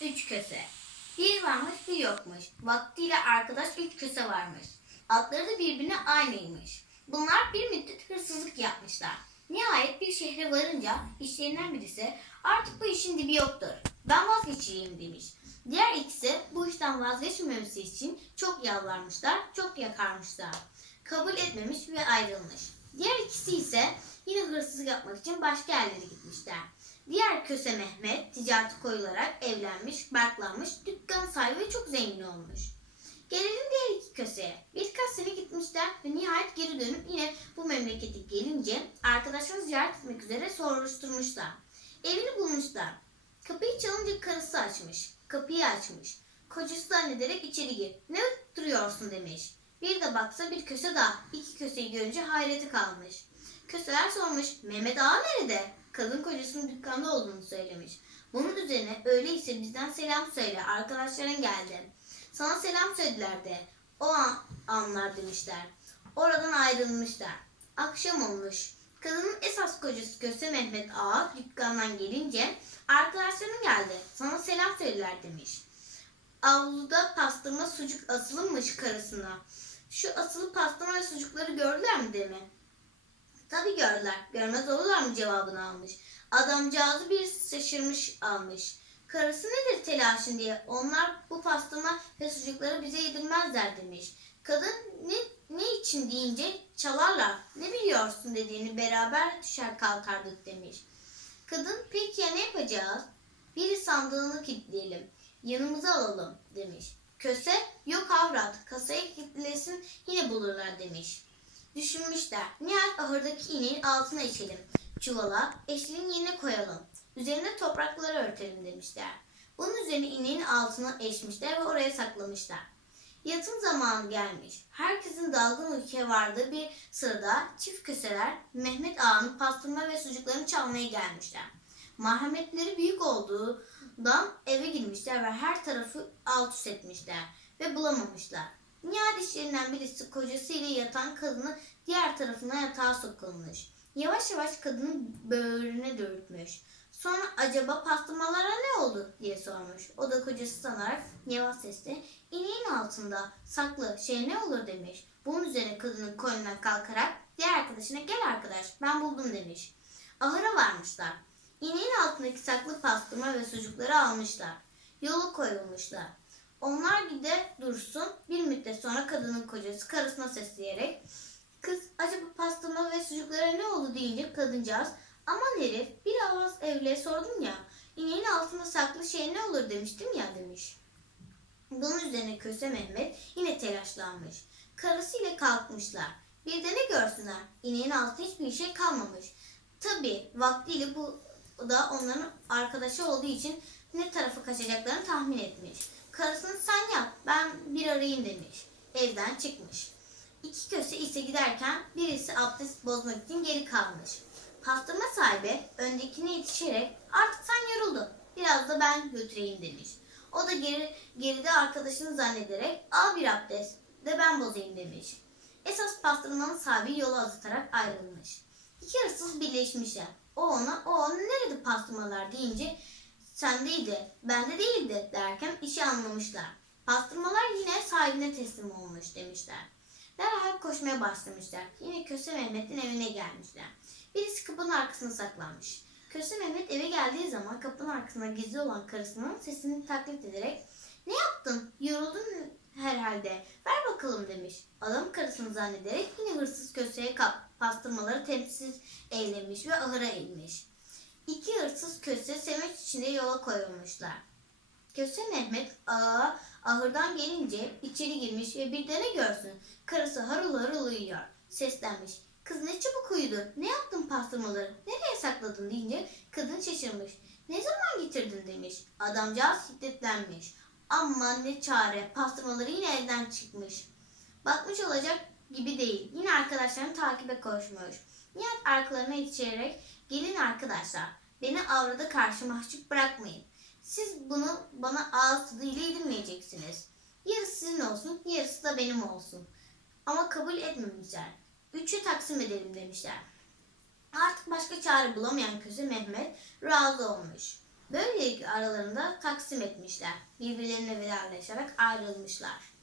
Üç köse. Bir varmış bir yokmuş. Vaktiyle arkadaş üç köse varmış. Adları da birbirine aynıymış. Bunlar bir müddet hırsızlık yapmışlar. Nihayet bir şehre varınca işlerinden birisi artık bu işin dibi yoktur. Ben vazgeçeyim demiş. Diğer ikisi bu işten vazgeçmemesi için çok yalvarmışlar, çok yakarmışlar. Kabul etmemiş ve ayrılmış. Diğer ikisi ise yine hırsızlık yapmak için başka yerlere gitmişler. Diğer köse Mehmet ticarete koyularak evlenmiş, barklanmış, dükkan sahibi ve çok zengin olmuş. Gelelim diğer iki köseye. Birkaç sene gitmişler ve nihayet geri dönüp yine bu memlekete gelince arkadaşlarını ziyaret etmek üzere soruşturmuşlar. Evini bulmuşlar. Kapıyı çalınca karısı açmış. Kapıyı açmış. Kocası zannederek içeri gir. Ne duruyorsun demiş. Bir de baksa bir köse daha. İki köseyi görünce hayrete kalmış. Köseler sormuş. Mehmet Ağa nerede? Kadın kocasının dükkanda olduğunu söylemiş. Bunun üzerine öyleyse bizden selam söyle. Arkadaşların geldi. Sana selam söylediler de. O an anlar demişler. Oradan ayrılmışlar. Akşam olmuş. Kadının esas kocası Köse Mehmet Ağa dükkandan gelince arkadaşlarım geldi. Sana selam söylediler demiş. Avluda pastırma sucuk asılmış karısına. Şu asılı pastırma ve sucukları gördüler mi demi? Tabii gördüler. Görmez olurlar mı cevabını almış. Adamcağızı bir şaşırmış almış. Karısı nedir telaşın diye. Onlar bu pastırma ve sucukları bize yedirmezler demiş. Kadın ne, ne için deyince çalarlar. Ne biliyorsun dediğini beraber düşer kalkardık demiş. Kadın peki ya ne yapacağız? Biri sandığını kilitleyelim. Yanımıza alalım demiş. Köse yok avrat kasayı kilitlesin yine bulurlar demiş. Düşünmüşler. Nihayet ahırdaki iğnenin altına içelim. Çuvala eşliğin yerine koyalım. Üzerine toprakları örtelim demişler. Bunun üzerine iğnenin altına eşmişler ve oraya saklamışlar. Yatım zamanı gelmiş. Herkesin dalgın uykuya vardığı bir sırada çift köseler Mehmet Ağa'nın pastırma ve sucuklarını çalmaya gelmişler. Merhametleri büyük olduğundan eve girmişler ve her tarafı alt üst etmişler ve bulamamışlar. Nihayet işlerinden birisi kocasıyla yatan kadını diğer tarafına yatağa sokulmuş. Yavaş yavaş kadının böğrüne dürtmüş. Sonra acaba pastırmalara ne oldu diye sormuş. O da kocası sanarak yavaş sesle ineğin altında saklı şey ne olur demiş. Bunun üzerine kadının koynuna kalkarak diğer arkadaşına gel arkadaş ben buldum demiş. Ahıra varmışlar. İneğin altındaki saklı pastırma ve sucukları almışlar. Yola koyulmuşlar. Onlar gide dursun bir müddet sonra kadının kocası karısına sesleyerek Kız acaba pastırma ve sucuklara ne oldu deyince kadıncağız aman herif bir avaz evliye sordum ya ineğin altında saklı şey ne olur demiştim ya demiş. Bunun üzerine Köse Mehmet yine telaşlanmış. Karısıyla kalkmışlar. Bir de ne görsünler? İneğin altında hiçbir şey kalmamış. Tabi vaktiyle bu da onların arkadaşı olduğu için ne tarafa kaçacaklarını tahmin etmiş. Karısını sen yap ben bir arayayım demiş. Evden çıkmış. İki köse ise giderken birisi abdest bozmak için geri kalmış. Pastırma sahibi öndekine yetişerek artık sen yoruldun biraz da ben götüreyim demiş. O da geri, geride arkadaşını zannederek al bir abdest de ben bozayım demiş. Esas pastırmanın sahibi yolu azıtarak ayrılmış. İki hırsız birleşmişler. O ona, o ona nerede pastırmalar deyince sendeydi, bende değildi derken işi anlamışlar. Pastırmalar yine sahibine teslim olmuş demişler. Derhal koşmaya başlamışlar. Yine Köse Mehmet'in evine gelmişler. Birisi kapının arkasına saklanmış. Köse Mehmet eve geldiği zaman kapının arkasında gizli olan karısının sesini taklit ederek ''Ne yaptın? Yoruldun herhalde. Ver bakalım.'' demiş. Adam karısını zannederek yine hırsız köseye kap pastırmaları temsil eylemiş ve ahıra inmiş. İki hırsız köse sevinç içinde yola koyulmuşlar. Köse Mehmet ağa ahırdan gelince içeri girmiş ve bir de ne görsün? Karısı harıl harıl uyuyor. Seslenmiş. Kız ne çabuk uyudun. Ne yaptın pastırmaları? Nereye sakladın deyince kadın şaşırmış. Ne zaman getirdin demiş. Adamcağız hiddetlenmiş. Aman ne çare. Pastırmaları yine elden çıkmış. Bakmış olacak gibi değil. Yine arkadaşlarını takibe koşmuş. Nihat arkalarına yetişerek gelin arkadaşlar. Beni avrada karşı mahcup bırakmayın. Siz bunu bana ağız tadıyla yedirmeyeceksiniz. Yarısı sizin olsun, yarısı da benim olsun. Ama kabul etmemişler. Üçü taksim edelim demişler. Artık başka çare bulamayan köse Mehmet razı olmuş. Böylelikle aralarında taksim etmişler. Birbirlerine vedalaşarak ayrılmışlar.